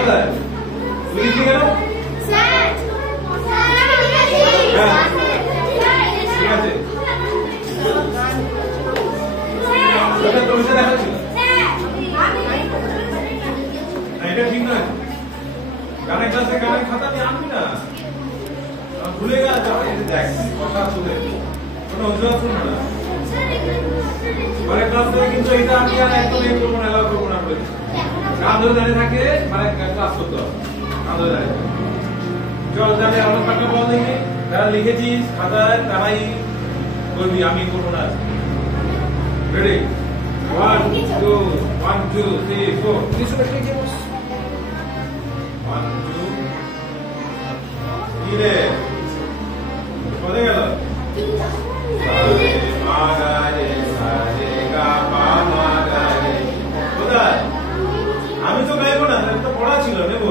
কোথায়? লিখি কেন? স্যার ঠিক আছে। এটা তুমি যে দেখাচ্ছিল এটা ঠিক নয়। গানের ক্লাসে গানের খাতা নিয়ে আনবি না, ভুলে গেল। এটা দেখ কথা শুনে কোনো অজুহাত শুনবে না। মানে ক্লাস থেকে কিন্তু এটা আমি আর একদম এই করবো না, এলাও করবো না বলে গান ধরে দাঁড়িয়ে থাকে, মানে ক্লাস করতে হবে গান ধরে দাঁড়িয়ে। চল তাহলে আমার পাঠটা বল দেখি, যারা লিখেছিস খাতায় তারাই করবি, আমি করবো না। রেডি? 1 2 1 2 3 4 কিছু একটা লিখে বস। 1 2 কি রে কোথায় গেল? সারে মা গা রে সারে গা মা মা গা রে। কোথায়? আমি তো গাইবো না, এটা তো পড়া ছিল। নেবো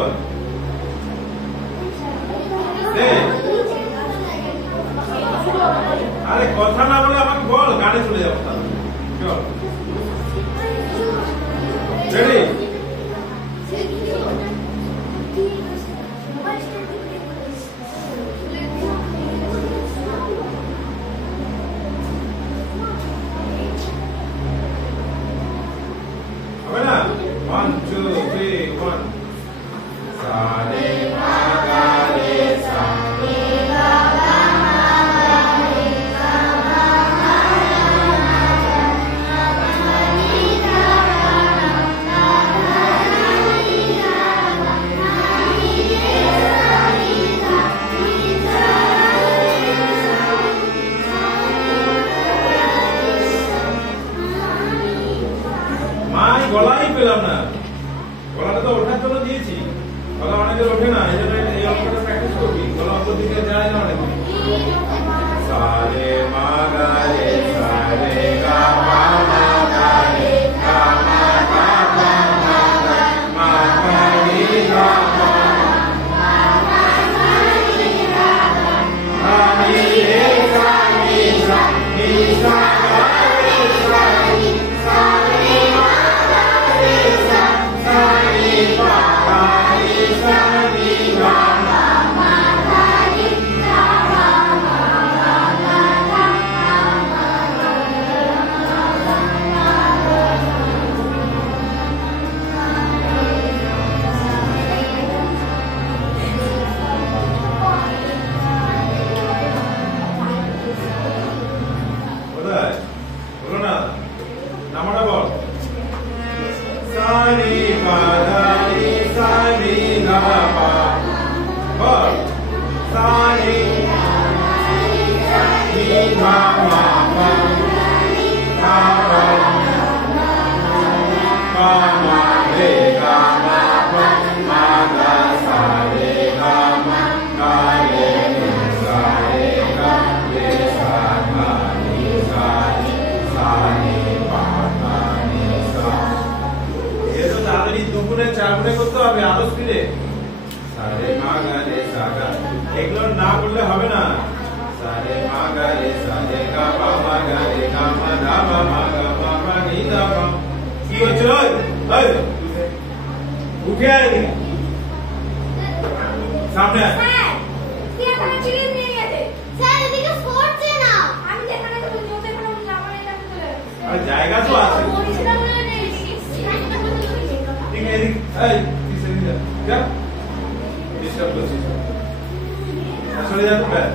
আরে কথা না বলে আমাকে বল, গানে চলে যাবো। চল রেডি? হবে না? 1 2 3 1 সারে মা গা রে সারে গা মা রে গা মা রে গা মাই গলাই পেলাম না। গলাটা তো ওঠার জন্য দিয়েছি, গলা অনেকের ওঠে না, এই জন্য এই অঙ্কটা প্র্যাকটিস করবি। গলা অঙ্ক দিকে যায় না অনেক। সারে মা গা রে সারে গা মা মা গা রে গা মা গা মা মা গা মা গা রে গা মা মা মা গা রে গা মা রে গা রে গা রে গা গা রে গা রে সা রে মা গা রে সা সা রে মা গা রে সা রে গা মা মা গা রে গা মা মা গা গা গা মা গা কোথায়? বলো না, নামটা বল। সারি পা রে সারি গা পা বল। সারি রি গা মা পা গা পা পা মা রে গা মা পা মা গা সা রে গা মা গা রে সা রে গা রে সা গা রে সা রে সা রে পা গা রে সা। এতো তাড়াতাড়ি দুপুরে 4 গুণে করতে হবে আরো স্পিডে। সারে মা গা রে সা গা, এগুলো না বললে হবে না। সারে মা গা রে সা রে গা মা মা গা রে গা মা ধা মা মা গা মা মা নি ধা মা। কি হচ্ছে? ওই উঠে আয় এদিকে, সামনে আয়। স্যার কি এখানে চিড়িয়ে নিয়ে গেছে? স্যার এদিকে পড়ছে না। আমি যেখানে তো জোতে করে আমার এটা চলে গেছে। আর জায়গা তো আছে। পরিষ্কার করে নেই। ঠিক আছে এদিকে এই তুই সেদিকে যা যা, ডিস্টার্ব করছিস। আসলে যা তো ব্যাস।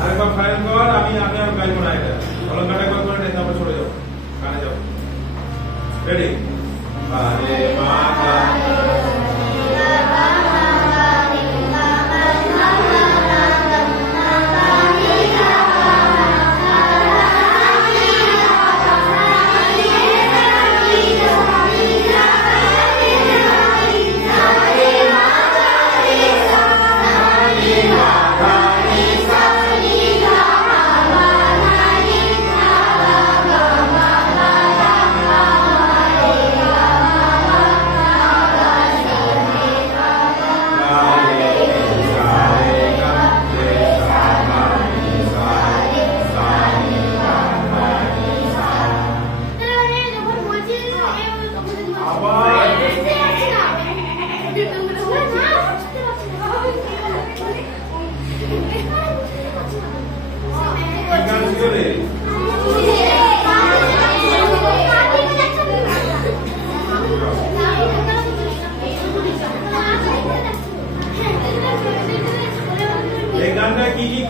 আরেকবার ফাইনাল কর। আমি আর গাইবো না এটা। অলঙ্কাটা একবার করে নে, তারপর চলে যাও গানে যাও। রেডি? আরে মা গা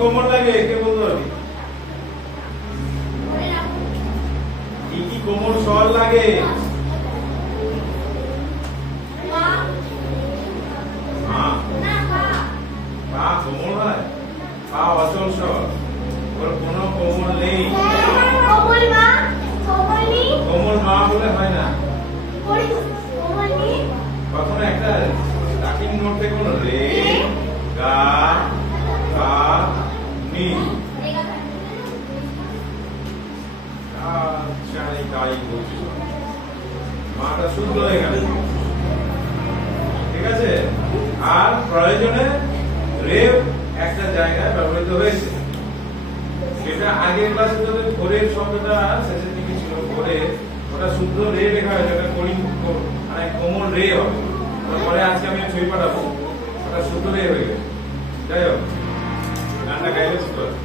কোমল লাগে কে বলতে পারবি? কি কি কোমল স্বর লাগে? পা কোমল হয়, পা অচল স্বর, ওর কোনো কোমল নেই। কোমল মা বলে হয় না। কখনো একটা স্টার্টিং নোট থেকে কোনো রে গা গা নি মাটা শুদ্ধ হয়ে গেল, ঠিক আছে। আর প্রয়োজনে রেপ একটা জায়গায় ব্যবহৃত হয়েছে, সেটা আগের ক্লাসে তোদের ভোরের শব্দটা শেষের দিকে ছিল, ভোরে ওটা শুদ্ধ রে লেখা হয়েছে, ওটা মানে কোমল রে হবে। পরে আজকে আমি ছবি পাঠাবো, ওটা শুদ্ধ রে হয়ে গেছে। যাই হোক, গানটা গাইলে শুদ্ধ হবে।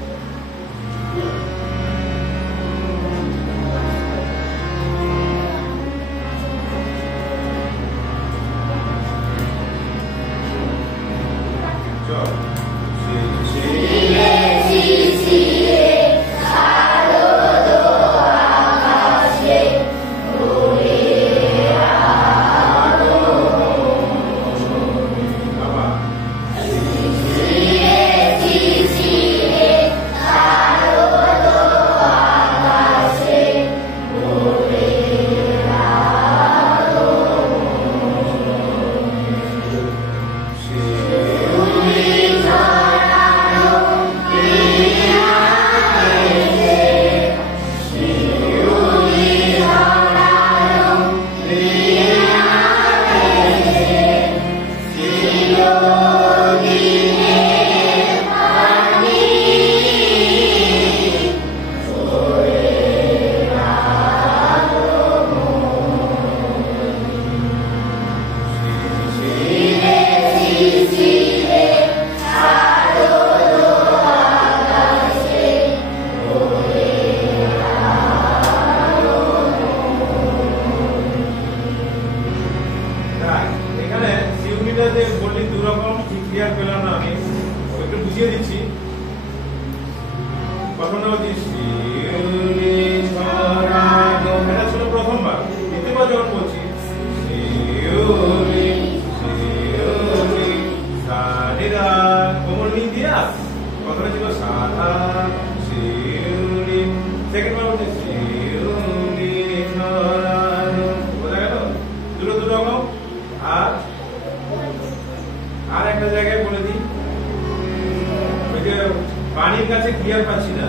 পানির কাছে ক্লিয়ার পাচ্ছি না।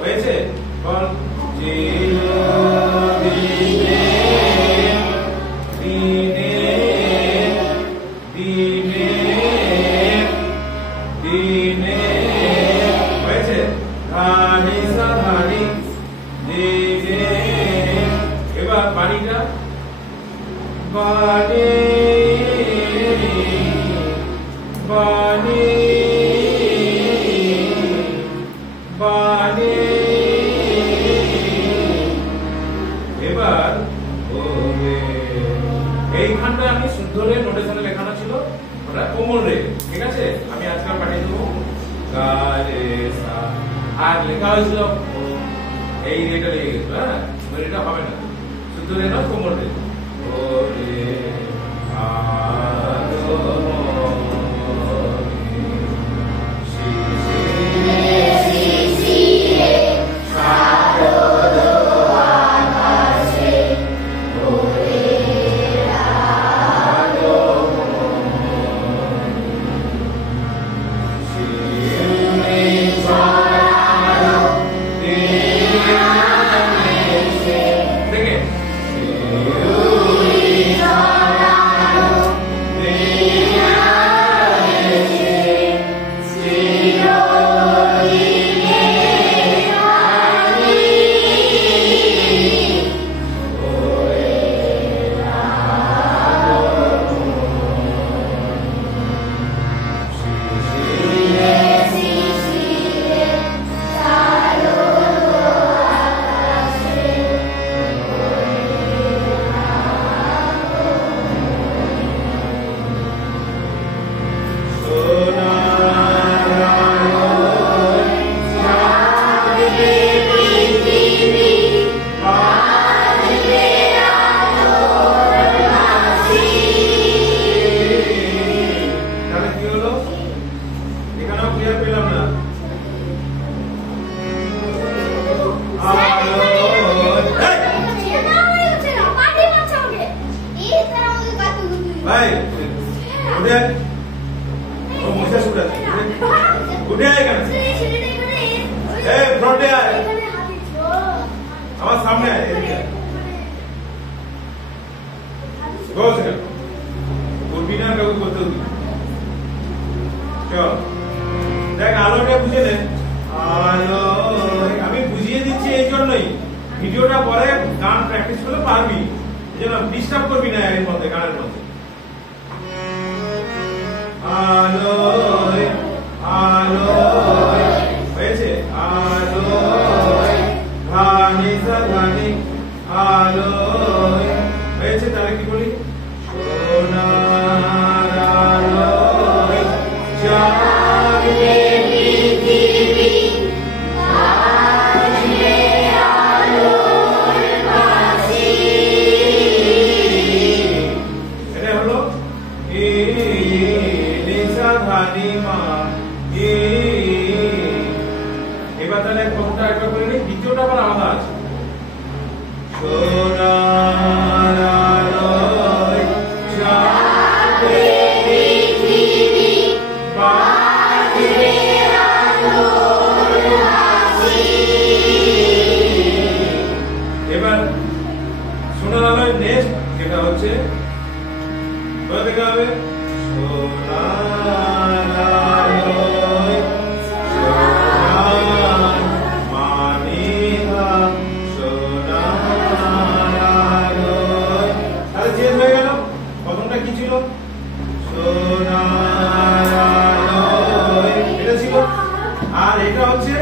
হয়েছে? বল এবার পানিটা বানে বানে বানে এবার এইখানটা আমি শুদ্ধ রে নোটেশনে লেখানো ছিল, ওটা কোমল রে, ঠিক আছে। আমি আজকাল পাঠিয়ে দেবো গা রে সা, আর লেখা হয়েছিল এই রেটা লেগে গেছিল, হ্যাঁ এটা হবে না, শুদ্ধ রে না কোমল রে। ও রে আ দো সি সি রে সি সি রে সা দো দো আ গা সে ও রে আ দো সি রে সা দো রে Sa এই উঠে ও মশা শুরু আছে উঠে আয় কেন এই ফ্রন্টে আয় আমার সামনে আয় এদিকে বস কেন উঠবি না কাউকে করতে উঠবি চল দেখ আলোটা বুঝে নে আলো আমি বুঝিয়ে দিচ্ছি এই জন্যই ভিডিওটা পরে গান প্র্যাকটিস করলে পারবি এই জন্য ডিস্টার্ব করবি না এর মধ্যে গানের মধ্যে আলো আলো হয়েছে আলো ধানি ধানি আলো হয়েছে তাহলে কি বলি সোনার আলো জাগবে পৃথিবী বাজবে আলোর বাঁশি এটা হলো ধানি মা এবার তাহলে প্রথমটা একবার করে নিই দ্বিতীয়টা আবার আলাদা আছে সোনার আলোয় জাগবে পৃথিবী বাজবে আলোর বাঁশি এবার সোনার আলোয় নেক্সট যেটা হচ্ছে বলে দেখা হবে সোনার আলোয় সোনার মানিহা সোনার আলোয় তাহলে চেঞ্জ হয়ে গেল প্রথমটা কি ছিল সোনার আলোয় এটা ছিল আর এটা হচ্ছে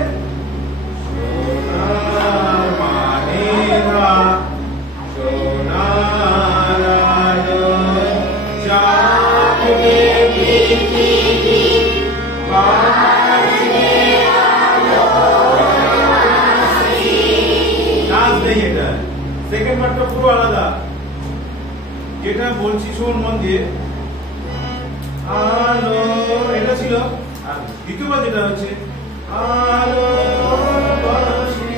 সোনার মানিহা সোনার আলোয় জাগবে পৃথিবী বাজবে আলোর বাঁশি ডান্স নেই এটা সেকেন্ড পার্টটা পুরো আলাদা যেটা বলছি শোন মন দিয়ে আলো এটা ছিল আর দ্বিতীয়বার যেটা হচ্ছে আলোর বাঁশি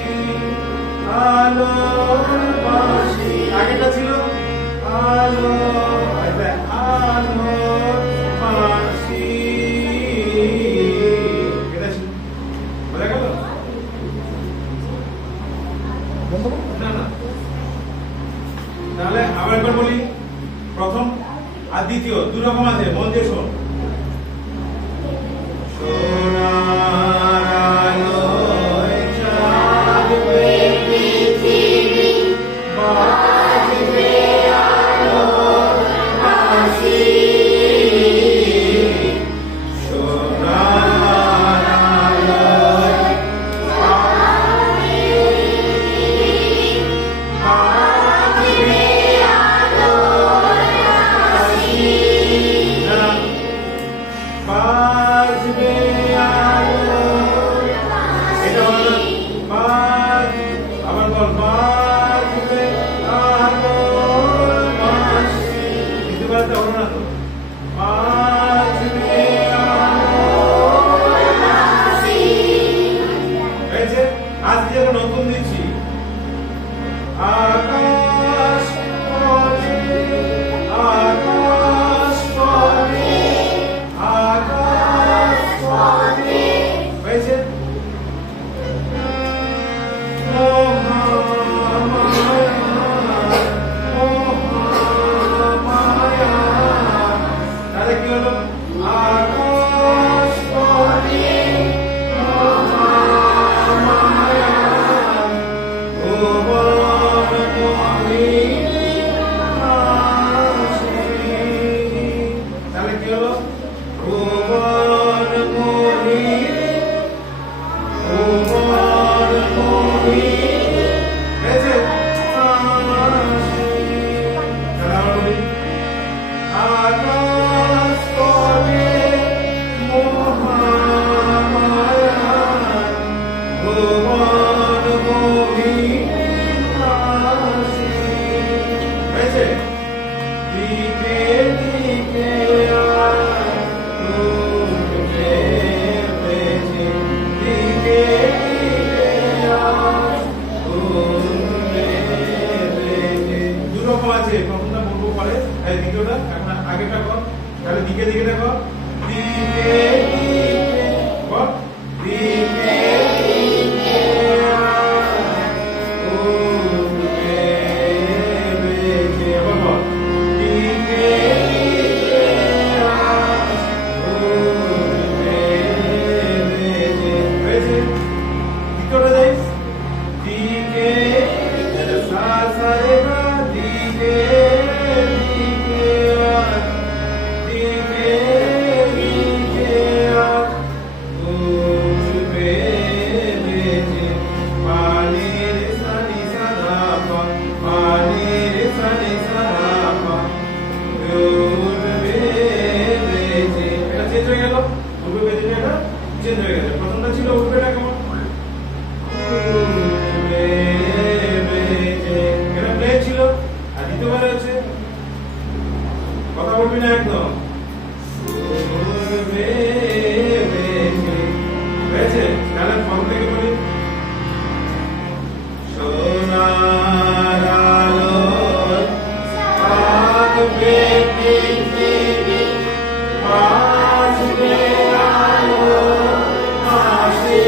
আলোর বাঁশি আগেটা ছিল আলো আলোর বাঁশি এটা ছিল বলে গেল না না তাহলে আবার একবার বলি প্রথম আর দ্বিতীয় দুই রকম আছে মন দিয়ে শোন সোনার আলোয় জাগবে পৃথিবী বাজবে আলোর বাঁশি সোনার আলোয় বাজবে আলোর বাঁশি বাজবে আলোর এটা হলো বাজ আবার বল বাজবে আলোর বাঁশি দ্বিতীয়বারটা হলো না তো বাজবে আলোর বাঁশি হয়েছে আজকে যেটা নতুন দিচ্ছি আকাশ পথে আকাশ পথে আকাশ পথে হয়েছে তাহলে কি হলো আকাশ পথে তাহলে কি হলো ভুবন মোহিনী ভুবন মোহিনী হয়েছে আকাশ পথে মহামায়া ভুবন মোহিনী হয়েছে দিকে দিকে দুরকম আছে প্রথমটা বলবো পরে দ্বিতীয়টা এখন আগেটা কর, তাহলে দিকে দিকে দেখো, দিকে দিকে বল, দিকে দিকে উঠবে বেজে, বল বল, দিকে দিকে উঠবে বেজে, হয়েছে? দ্বিতীয়টা যাই, দিকে সা সা রে গা, দিকে দিকে দিকে দিকে উঠবে বেজে, পানি রে সা নি সা ধা পা, পানি রে সা নি সা ধা পা, উঠবে বেজে। এটা চেঞ্জ হয়ে গেল, উঠবে বেজে, এটা চেঞ্জ হয়ে গেছে। প্রথমটা ছিল উঠবেটা কেমন, এটা প্লে ছিল, আর দ্বিতীয়বার হচ্ছে কথা বলবি না একদম, হয়েছে? তাহলে ফর্ম থেকে বলি, সোনার আলোয় থাকবে পৃথিবী, বাঁচবে আলোর হাসি।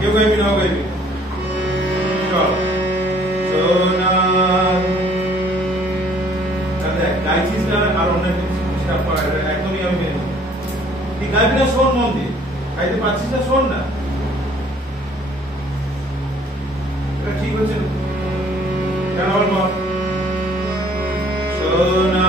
क्यों गई भी ना हो गई भी चलो सोना গাইছিস না আর অন্য কিছু করা একদমই আমি মেনে তুই গাইবি না, শোন মন দিয়ে, গাইতে পারছিস না শোন না, এটা ঠিক হচ্ছে না কেন বলবো, সোনা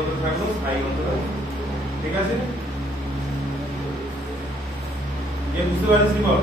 অন্তর থাকলো স্থায়ী অন্তর আছে। ঠিক আছে? বুঝতে পারছিস বল?